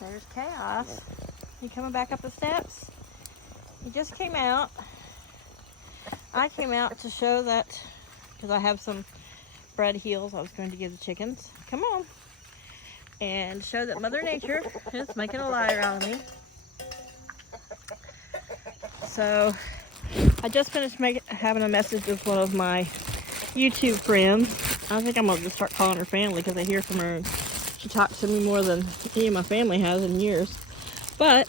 There's Chaos. You coming back up the steps? He just came out. I came out to show that, because I have some bread heels I was going to give the chickens. Come on. And show that Mother Nature is making a liar out of me. So, I just finished having a message with one of my YouTube friends. I think I'm going to start calling her family because I hear from her. She talks to me more than any of my family has in years. But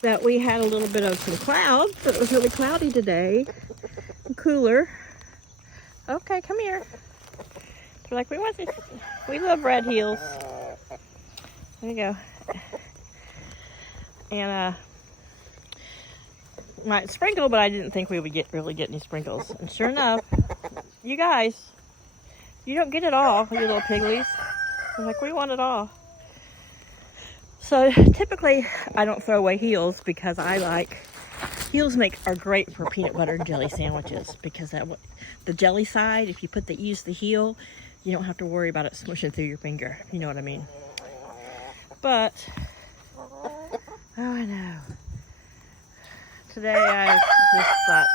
that we had a little bit of some clouds. It was really cloudy today. And cooler. Okay, come here. They're like, we love red heels. There you go. And might sprinkle, but I didn't think we would really get any sprinkles. And sure enough, you guys, you don't get it all, you little piglies. I'm like, we want it all. So typically, I don't throw away heels because heels are great for peanut butter and jelly sandwiches, because the jelly side, if you use the heel, you don't have to worry about it smushing through your finger. You know what I mean? But, oh, I know. Today I just thought,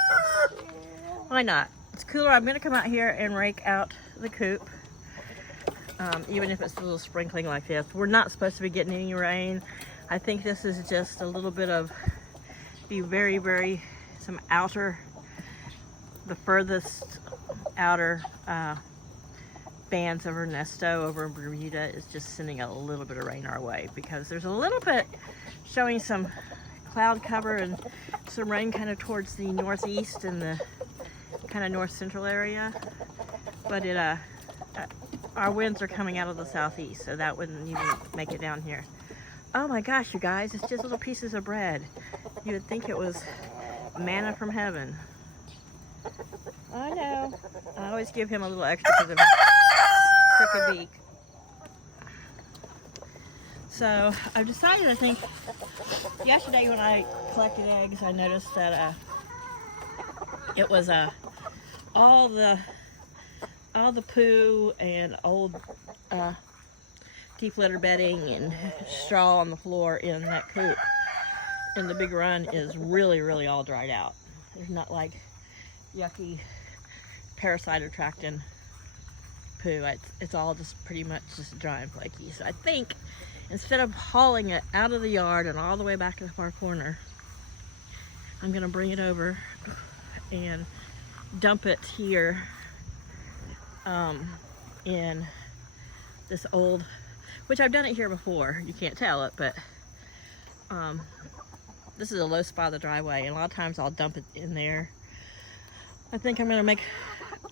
why not? It's cooler. I'm going to come out here and rake out the coop. Even if it's a little sprinkling like this. We're not supposed to be getting any rain. I think this is just a little bit of the the furthest outer bands of Ernesto over in Bermuda is just sending a little bit of rain our way, because there's a little bit showing some cloud cover and some rain kind of towards the northeast and the kind of north central area. But our winds are coming out of the southeast, so that wouldn't even make it down here. Oh my gosh, you guys, it's just little pieces of bread. You would think it was manna from heaven. I know. I always give him a little extra because of his crooked beak. So I've decided, I think, yesterday when I collected eggs, I noticed that it was all the poo and old deep litter bedding and straw on the floor in that coop in the big run is really, really all dried out. There's not like yucky parasite attracting poo. It's all just pretty much just dry and flaky. So I think instead of hauling it out of the yard and all the way back to the far corner, I'm gonna bring it over and dump it here in this old, which I've done it here before, you can't tell it, but this is a low spot of the driveway, and a lot of times I'll dump it in there. I think I'm gonna make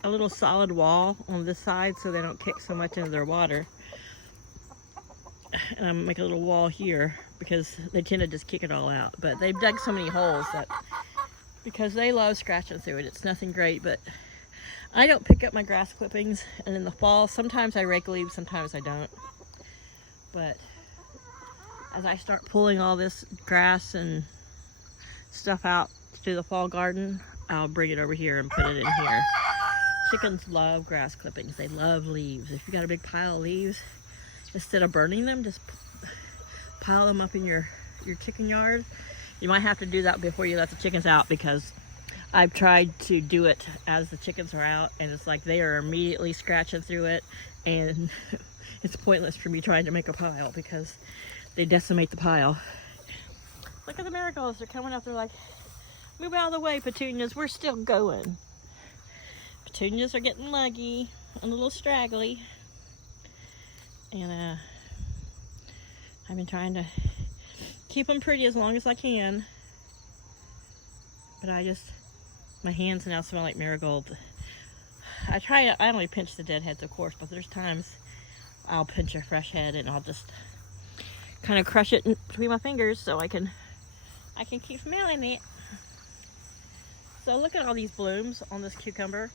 a little solid wall on this side so they don't kick so much into their water, and I'm gonna make a little wall here because they tend to just kick it all out. But they've dug so many holes that, because they love scratching through it, it's nothing great. But I don't pick up my grass clippings, and in the fall, sometimes I rake leaves, sometimes I don't. But as I start pulling all this grass and stuff out to the fall garden, I'll bring it over here and put it in here. Chickens love grass clippings. They love leaves. If you got a big pile of leaves, instead of burning them, just pile them up in your chicken yard. You might have to do that before you let the chickens out, because I've tried to do it as the chickens are out, and it's like they are immediately scratching through it, and it's pointless for me trying to make a pile because they decimate the pile. Look at the marigolds. They're coming up. They're like, move out of the way, petunias. We're still going. Petunias are getting leggy, a little straggly. And I've been trying to keep them pretty as long as I can. But my hands now smell like marigold. I only pinch the dead heads, of course, but there's times I'll pinch a fresh head and I'll just kind of crush it between my fingers so I can keep smelling it. So look at all these blooms on this cucumber.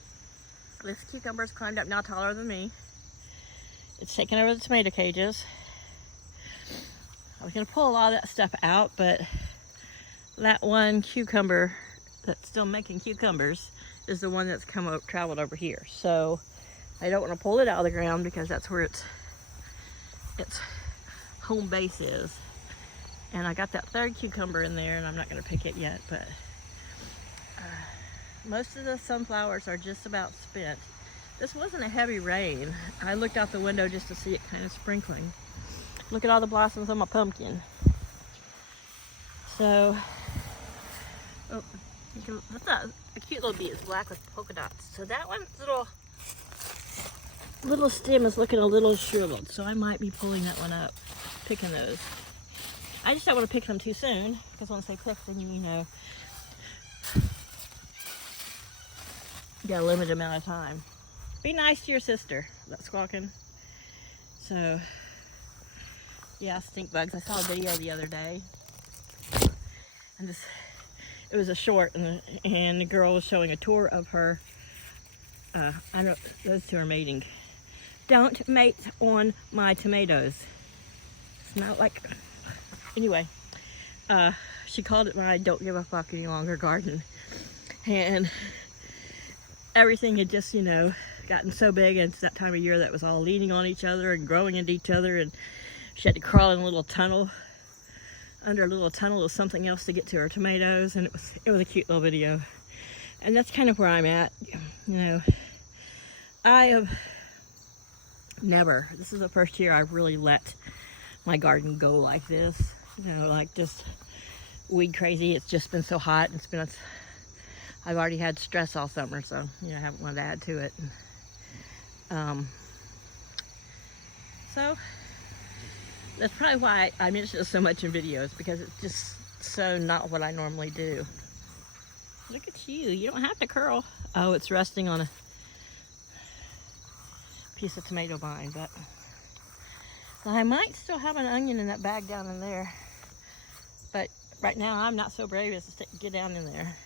This cucumber's climbed up now taller than me. It's taken over the tomato cages. I was gonna pull a lot of that stuff out, but that one cucumber that's still making cucumbers is the one that's traveled over here. So I don't want to pull it out of the ground because that's where it's home base is. And I got that third cucumber in there, and I'm not going to pick it yet, but most of the sunflowers are just about spent. This wasn't a heavy rain. I looked out the window just to see it kind of sprinkling. Look at all the blossoms on my pumpkin. So, oh, that's a cute little bee. It's black with polka dots. So that one's little stem is looking a little shriveled. So I might be pulling that one up, picking those. I just don't want to pick them too soon, because once they pick, then you know, you got a limited amount of time. Be nice to your sister. That's squawking. So, yeah, stink bugs. I saw a video the other day, and it was a short, and the girl was showing a tour of her. I don't. Those two are mating. Don't mate on my tomatoes. It's not like. Anyway, she called it my "Don't Give a Fuck Any Longer" garden, and everything had just, you know, gotten so big, and it's that time of year that was all leaning on each other and growing into each other, and she had to crawl in a little tunnel, under a little tunnel of something else to get to her tomatoes, and it was a cute little video. And that's kind of where I'm at. You know, I have never, this is the first year I've really let my garden go like this, you know, like just weed crazy. It's just been so hot, and I've already had stress all summer, so, you know, I haven't wanted to add to it. So that's probably why I mention it so much in videos, because it's just so not what I normally do. Look at you. You don't have to curl. Oh, it's resting on a piece of tomato vine, but I might still have an onion in that bag down in there. But right now I'm not so brave as to get down in there.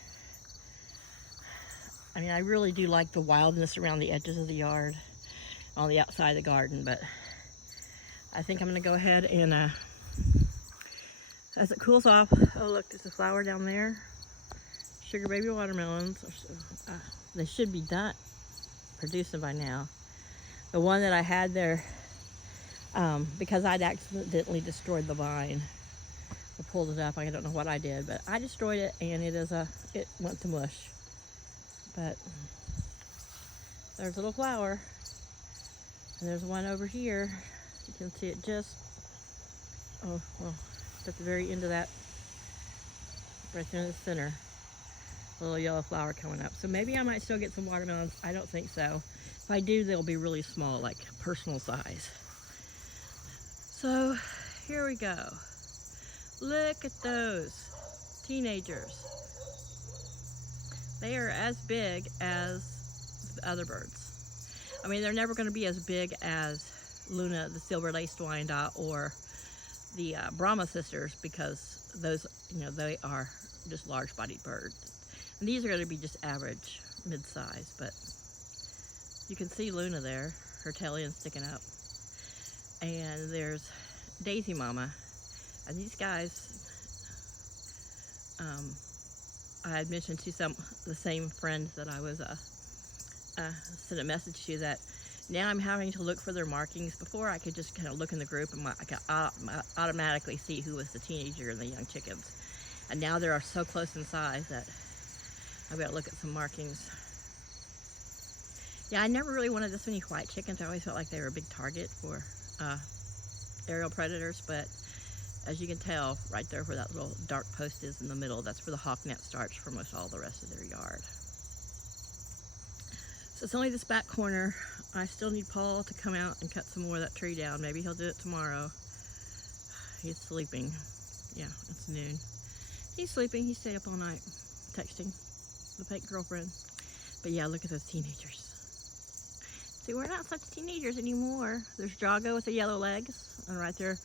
I mean, I really do like the wildness around the edges of the yard, on the outside of the garden, but I think I'm gonna go ahead and, as it cools off, oh look, there's a flower down there. Sugar baby watermelons. They should be done producing by now. The one that I had there, because I'd accidentally destroyed the vine. I pulled it up, I don't know what I did, but I destroyed it, and it went to mush. But there's a little flower, and there's one over here. You can see it just, oh, well, it's at the very end of that, right there in the center. A little yellow flower coming up. So maybe I might still get some watermelons. I don't think so. If I do, they'll be really small, like personal size. So here we go. Look at those teenagers. They are as big as the other birds. I mean, they're never going to be as big as Luna, the silver-laced Wyandotte, or the Brahma sisters, because those, you know, they are just large-bodied birds. And these are going to be just average, mid-size, but you can see Luna there, her tail end sticking up. And there's Daisy Mama. And these guys, I had mentioned to the same friend that I was sent a message to, that now I'm having to look for their markings. Before, I could just kind of look in the group and I could automatically see who was the teenager and the young chickens. And now they are so close in size that I've got to look at some markings. Yeah, I never really wanted this many white chickens. I always felt like they were a big target for aerial predators, but as you can tell, right there where that little dark post is in the middle, that's where the hawk net starts for most all the rest of their yard. So it's only this back corner. I still need Paul to come out and cut some more of that tree down. Maybe he'll do it tomorrow. He's sleeping. Yeah, it's noon. He's sleeping. He stayed up all night texting the fake girlfriend. But yeah, look at those teenagers. See, we're not such teenagers anymore. There's Jago with the yellow legs, and right there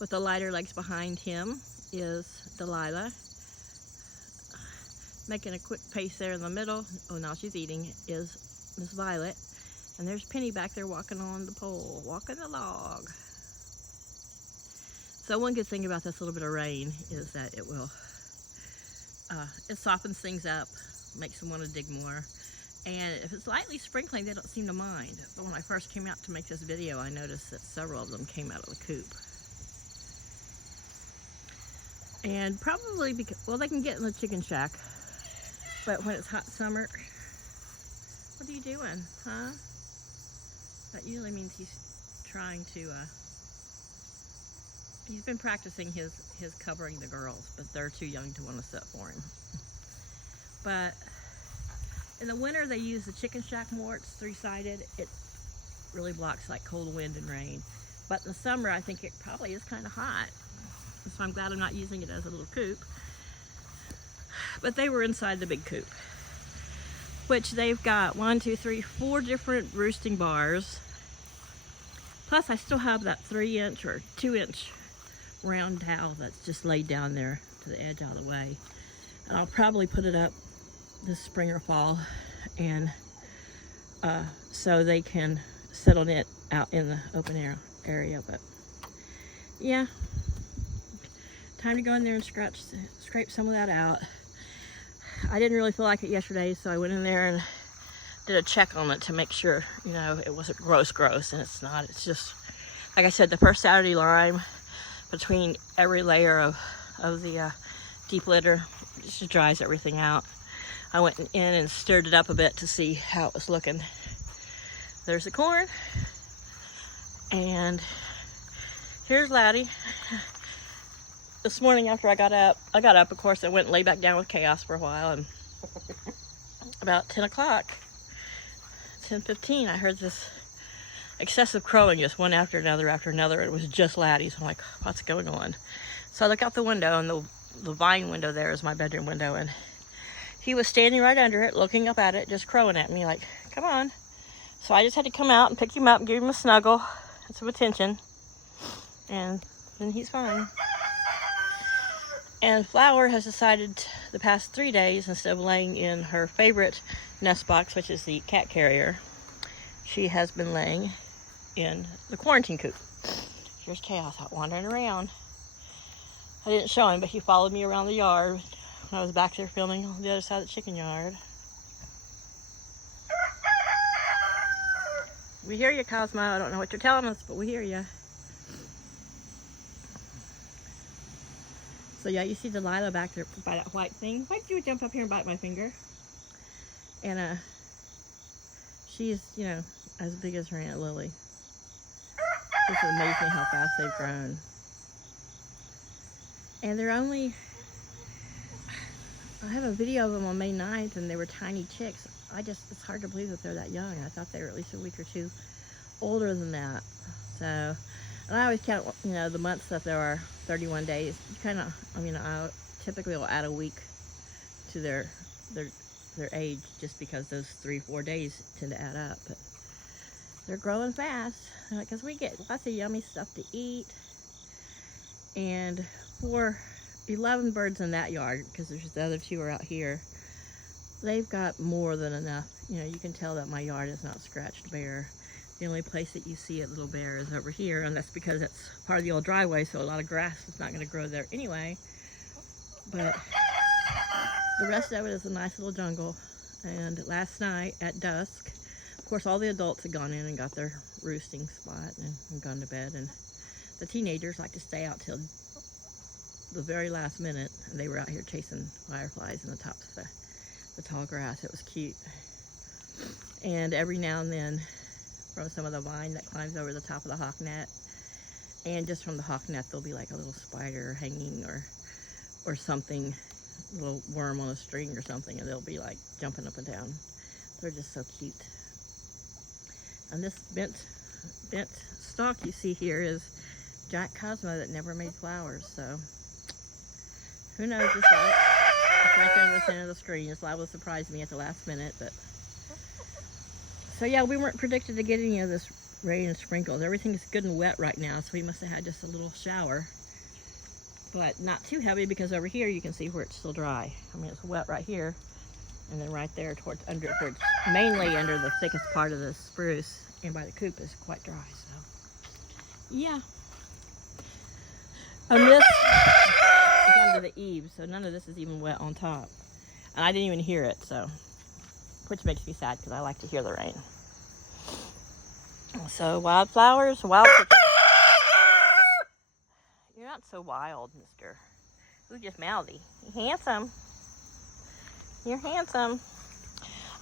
with the lighter legs behind him is Delilah. Making a quick pace there in the middle. Oh, now she's eating, is Miss Violet. And there's Penny back there walking on the pole, walking the log. So one good thing about this little bit of rain is that it will, it softens things up, makes them want to dig more. And if it's lightly sprinkling, they don't seem to mind. But when I first came out to make this video, I noticed that several of them came out of the coop. And probably because, well, they can get in the chicken shack, but when it's hot summer, what are you doing, huh? That usually means he's trying to, he's been practicing his covering the girls, but they're too young to want to sit for him. But in the winter, they use the chicken shack more. It's three-sided. It really blocks like cold wind and rain. But in the summer, I think it probably is kind of hot. So I'm glad I'm not using it as a little coop. But they were inside the big coop, which they've got 4 different roosting bars. Plus, I still have that 3-inch or 2-inch round towel that's just laid down there to the edge out of the way. And I'll probably put it up this spring or fall, and so they can sit on it out in the open air area. But yeah, time to go in there and scrape some of that out. I didn't really feel like it yesterday, so I went in there and did a check on it to make sure, you know, it wasn't gross, and it's not. It's just, like I said, the first Saturday lime between every layer of the deep litter just dries everything out. I went in and stirred it up a bit to see how it was looking. There's the corn, and here's Laddie. This morning after I got up, of course, I went and lay back down with Chaos for a while, and about 10 o'clock, 10:15, I heard this excessive crowing, just one after another after another. It was just Laddie, so I'm like, what's going on? So I look out the window, and the vine window there is my bedroom window, and he was standing right under it, looking up at it, just crowing at me like, come on. So I just had to come out and pick him up and give him a snuggle and some attention, and then he's fine. And Flower has decided the past 3 days, instead of laying in her favorite nest box, which is the cat carrier, she has been laying in the quarantine coop. Here's Chaos out wandering around. I didn't show him, but he followed me around the yard when I was back there filming on the other side of the chicken yard. We hear you, Cosmo. I don't know what you're telling us, but we hear you. So yeah, you see Delilah back there by that white thing. Why did you jump up here and bite my finger? And she's, you know, as big as her Aunt Lily. It's amazing how fast they've grown. And they're only, I have a video of them on May 9th, and they were tiny chicks. It's hard to believe that they're that young. I thought they were at least a week or two older than that. So, and I always count, you know, the months that there are 31 days. You kind of, I mean, I typically will add a week to their age, just because those 3-4 days tend to add up. But they're growing fast, because we get lots of yummy stuff to eat. And for 11 birds in that yard, because there's the other 2 are out here, they've got more than enough. You know, you can tell that my yard is not scratched bare. The only place that you see it little bare is over here, and that's because it's part of the old driveway, so a lot of grass is not going to grow there anyway. But the rest of it is a nice little jungle. And last night at dusk, of course, all the adults had gone in and got their roosting spot and gone to bed, and the teenagers like to stay out till the very last minute, and they were out here chasing fireflies in the tops of the tall grass. It was cute. And every now and then, from some of the vine that climbs over the top of the hawk net, and just from the hawk net, there'll be like a little spider hanging or something, a little worm on a string or something, and they'll be like jumping up and down. They're just so cute. And this bent stalk you see here is Jack Cosmo that never made flowers. So who knows? It's right there in the center of the screen. It's liable to surprise me at the last minute. But so yeah, we weren't predicted to get any of this rain and sprinkles. Everything is good and wet right now, so we must have had just a little shower, but not too heavy, because over here you can see where it's still dry. I mean, it's wet right here, and then right there towards mainly under the thickest part of the spruce and by the coop is quite dry. So yeah, and this is under the eaves, so none of this is even wet on top, and I didn't even hear it, so, which makes me sad because I like to hear the rain. So wildflowers, wild chickens. You're not so wild, mister. Ooh, just mouthy. You're handsome. You're handsome.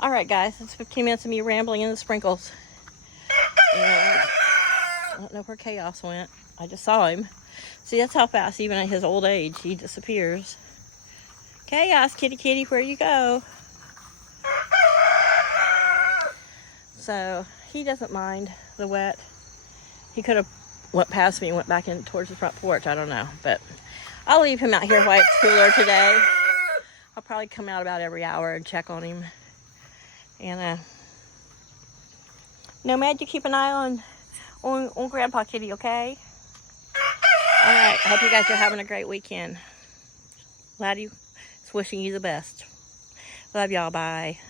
All right, guys, it's 15 minutes of me rambling in the sprinkles. And I don't know where Chaos went. I just saw him. See, that's how fast, even at his old age, he disappears. Chaos, kitty kitty, where you go? So, he doesn't mind the wet. He could have went past me and went back in towards the front porch. I don't know. But I'll leave him out here while it's cooler today. I'll probably come out about every hour and check on him. And, Nomad, you keep an eye on Grandpa Kitty, okay? All right. I hope you guys are having a great weekend. Laddie is wishing you the best. Love y'all. Bye.